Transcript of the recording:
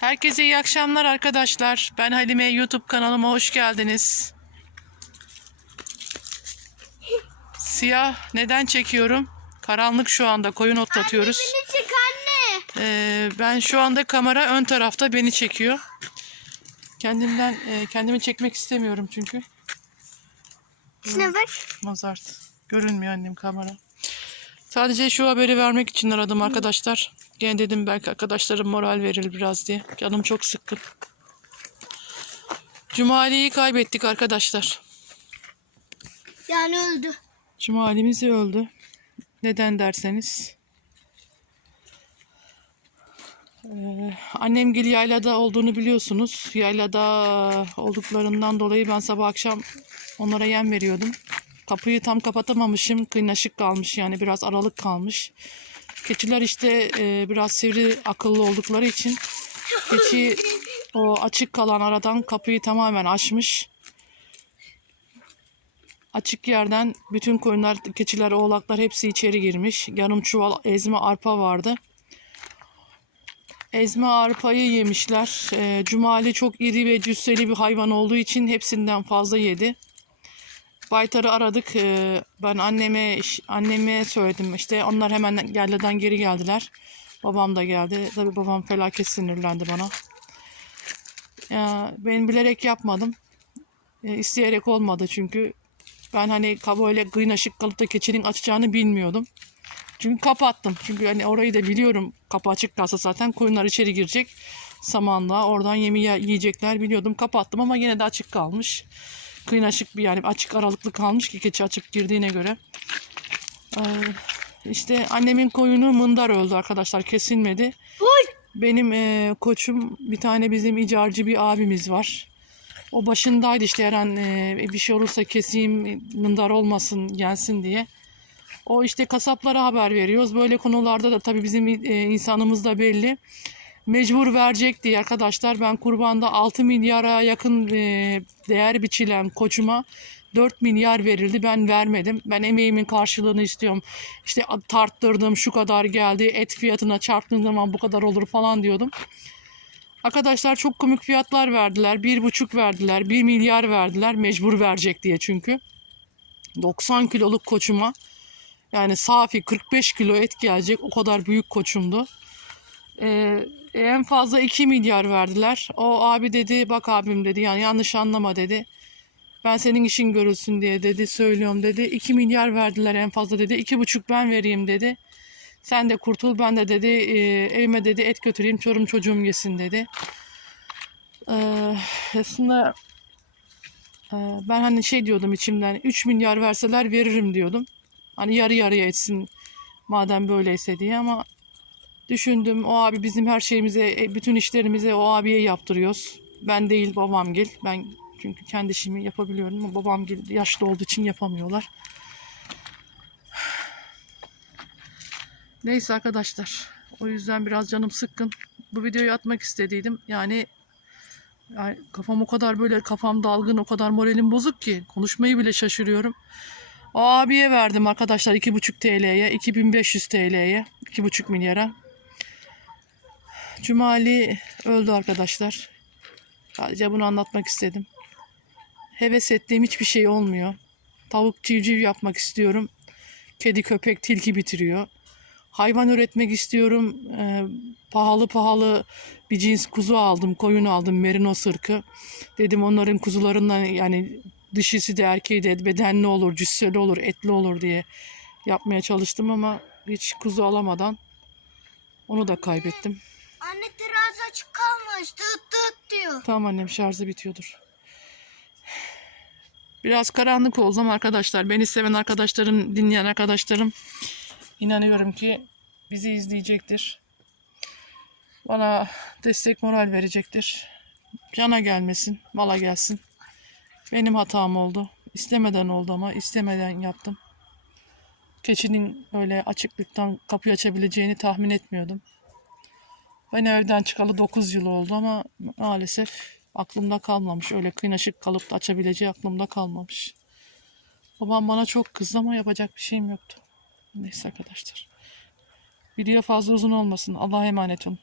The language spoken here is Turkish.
Herkese iyi akşamlar arkadaşlar. Ben Halime YouTube kanalıma hoş geldiniz. Siyah neden çekiyorum? Karanlık şu anda koyun otlatıyoruz. Beni çık anne. Ee, ben şu anda kamera ön tarafta beni çekiyor. Kendimden e, kendimi çekmek istemiyorum çünkü. Şuna bak. Mozart. Görünmüyor annem kamera. Sadece şu haberi vermek için aradım arkadaşlar. Gene dedim belki arkadaşlarım moral verir biraz diye. Canım çok sıkkın. Cumali'yi kaybettik arkadaşlar. Yani öldü. Cumali'miz öldü. Neden derseniz. Ee, annem gil yaylada olduğunu biliyorsunuz. Yaylada olduklarından dolayı ben sabah akşam onlara yem veriyordum. Kapıyı tam kapatamamışım. Kıynaşık kalmış yani biraz aralık kalmış. Keçiler işte e, biraz sivri akıllı oldukları için keçi o açık kalan aradan kapıyı tamamen açmış. Açık yerden bütün koyunlar, keçiler, oğlaklar hepsi içeri girmiş. Yarım çuval ezme arpa vardı. Ezme arpayı yemişler. Ee, Cumali çok iri ve cüsseli bir hayvan olduğu için hepsinden fazla yedi. Baytar'ı aradık. Ee, ben anneme anneme söyledim. İşte onlar hemen yerlerden geri geldiler. Babam da geldi. Tabii babam felaket sinirlendi bana. Ya, ben bilerek yapmadım. E, isteyerek olmadı çünkü. Ben hani böyle kıynaşık kalıp da keçinin açacağını bilmiyordum. Çünkü kapattım. Çünkü hani orayı da biliyorum. Kapı açık kalsa zaten koyunlar içeri girecek. Samanlığa oradan yemi ye- yiyecekler biliyordum. Kapattım ama yine de açık kalmış. Kıynaşık bir yani açık aralıklı kalmış ki keçi açık girdiğine göre. Ee, işte annemin koyunu mındar öldü arkadaşlar. Kesilmedi. Benim e, koçum bir tane bizim icarcı bir abimiz var. O başındaydı işte her an e, bir şey olursa keseyim mındar olmasın gelsin diye. O işte kasaplara haber veriyoruz. Böyle konularda da tabii bizim e, insanımız da belli. Mecbur verecek diye arkadaşlar ben kurbanda 6 milyara yakın e, değer biçilen koçuma 4 milyar verildi. Ben vermedim. Ben emeğimin karşılığını istiyorum. İşte tarttırdım şu kadar geldi. Et fiyatına çarptığın zaman bu kadar olur falan diyordum. Arkadaşlar çok komik fiyatlar verdiler. Bir buçuk verdiler. Bir milyar verdiler. Mecbur verecek diye çünkü. 90 kiloluk koçuma yani safi 45 kilo et gelecek. O kadar büyük koçumdu. Ee, en fazla 2 milyar verdiler. O abi dedi bak abim dedi yani yanlış anlama dedi. Ben senin işin görülsün diye dedi söylüyorum dedi. 2 milyar verdiler en fazla dedi. 2,5 ben vereyim dedi. Sen de kurtul ben de dedi e, evime dedi et götüreyim çorum çocuğum yesin dedi. Ee, aslında e, ben hani şey diyordum içimden 3 milyar verseler veririm diyordum. Hani yarı yarıya etsin madem böyleyse diye ama düşündüm o abi bizim her şeyimize e, bütün işlerimize o abiye yaptırıyoruz. Ben değil babam gel. Ben çünkü kendi işimi yapabiliyorum ama babam gel yaşlı olduğu için yapamıyorlar. Neyse arkadaşlar. O yüzden biraz canım sıkkın. Bu videoyu atmak istediydim. Yani, yani kafam o kadar böyle kafam dalgın, o kadar moralim bozuk ki konuşmayı bile şaşırıyorum. O abiye verdim arkadaşlar 2,5 TL'ye, 2500 TL'ye, 2,5 milyara. Cumali öldü arkadaşlar. Sadece bunu anlatmak istedim. Heves ettiğim hiçbir şey olmuyor. Tavuk civciv yapmak istiyorum. Kedi köpek tilki bitiriyor. Hayvan üretmek istiyorum. Ee, pahalı pahalı bir cins kuzu aldım, koyun aldım, merino sırkı. Dedim onların kuzularından yani dişisi de erkeği de bedenli olur, cüsseli olur, etli olur diye yapmaya çalıştım ama hiç kuzu alamadan onu da kaybettim. Anne terazi açık kalmış. Tıt tıt diyor. Tamam annem şarjı bitiyordur. Biraz karanlık oldu ama arkadaşlar beni seven arkadaşlarım, dinleyen arkadaşlarım inanıyorum ki bizi izleyecektir. Bana destek moral verecektir. Cana gelmesin, mala gelsin. Benim hatam oldu. İstemeden oldu ama istemeden yaptım. Keçinin öyle açıklıktan kapıyı açabileceğini tahmin etmiyordum. Ben evden çıkalı 9 yıl oldu ama maalesef aklımda kalmamış. Öyle kıynaşık kalıp da açabileceği aklımda kalmamış. Babam bana çok kızdı ama yapacak bir şeyim yoktu. Neyse arkadaşlar. Video fazla uzun olmasın. Allah'a emanet olun.